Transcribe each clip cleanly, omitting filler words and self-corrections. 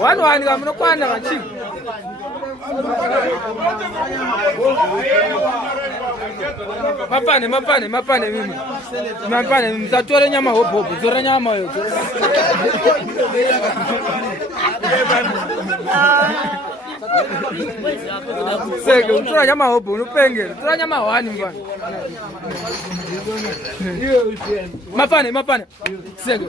Wanu kama kwana machi. Mapane mimi. Mapane mtatore nyama hopo, zora nyama yo. Sege, utura nyama hopo, unupenge. Utura nyama wani mbana. Mapane. Sege.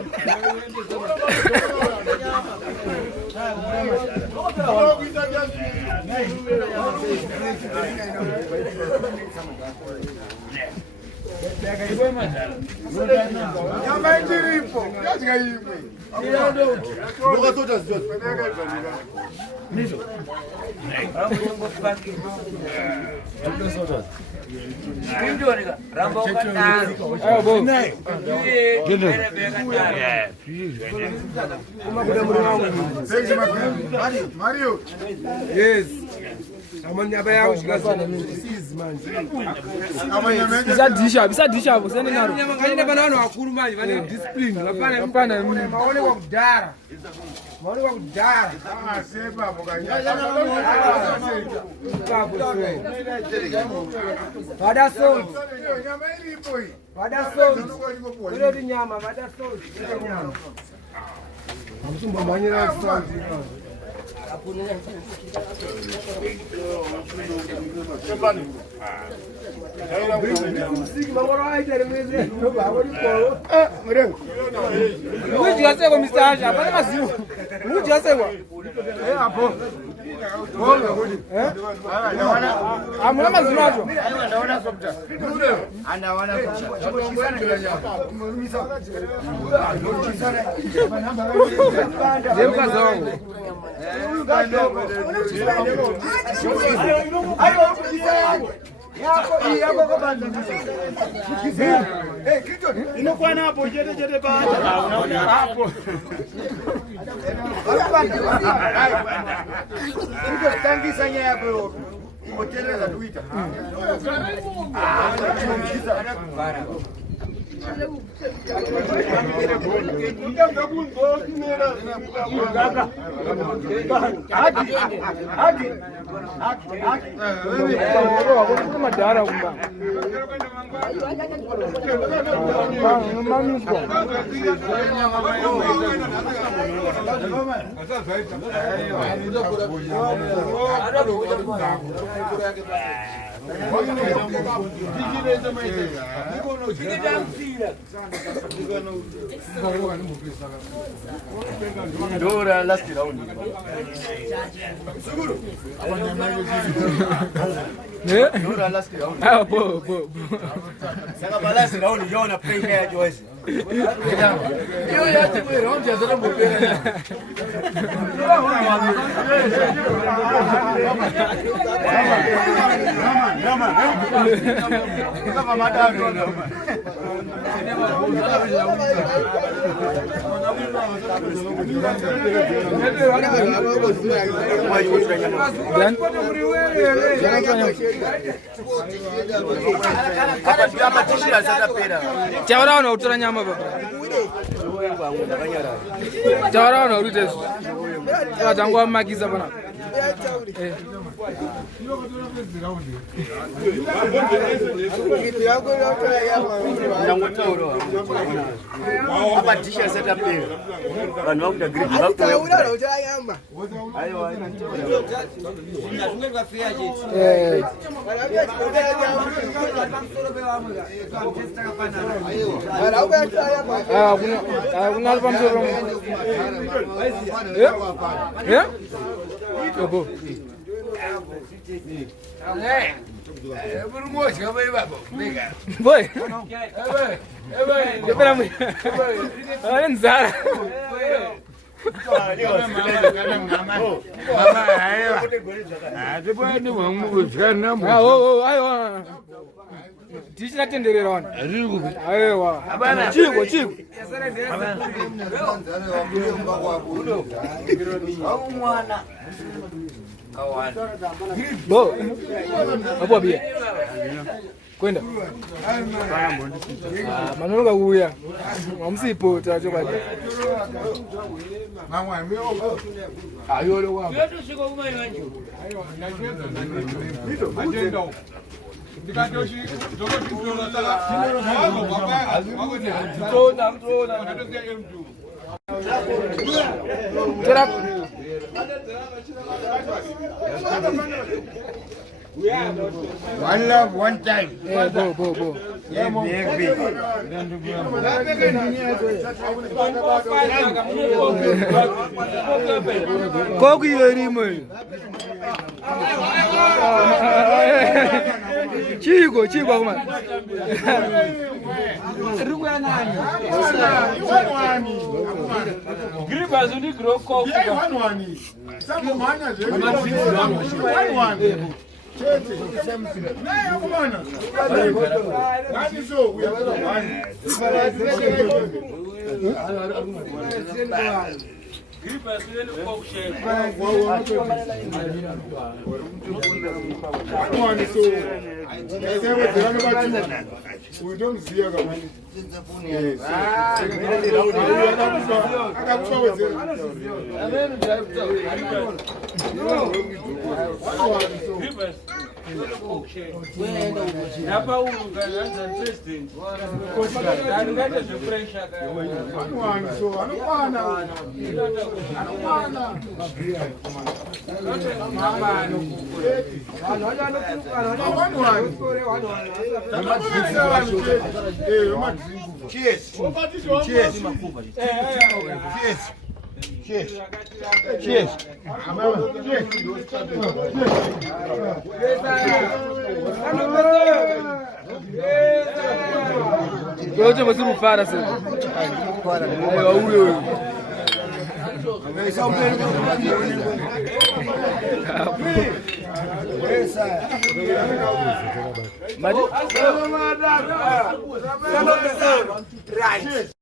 Mario. Yes. Bisadisha kusene naro. Kanyine bana wano akuru manje bane discipline. Hapana maone kwa kudara. Maone kwa kudara. Ah, sema muganya. Bada so. Nyama hili ipo hii. Bada so. Ile ni nyama, bada so. Nyama. Amsumba manyira santi. Inakuwa hapo jete baada. Hapo. Ndio tangi sanya hapo. Imoteleza Twitter. Dora last round. Seguro. Dora last round. Ah, bo. Saka last round Jona play here Joyce. Yo ya te voy round ya zara mbopera. Kama madaro. Chawara na utura nyama baba. Chawara na urute. Watangwa magiza bana. Hapa tisha seta pera. Vanhu vakuda grip vakuda. Aiwa. Kuna alfa mzoro. Yobo. Boy. Espera muy. Nzara. Mama, dishi ratenderera wana aiwa chiko bo apo bia kwenda manonga kuya amsipota choka mama mimi ayolo wa yote siko kuma iwanju agenda ndikatoshi ndokoti ndona sala tera one love one time bo koku yerimo chiko kuma ruka nani gripas undi groko Hapa unaanza president. Angalia pressure Cheers. yote msimu fara sasa ayo huyo Maji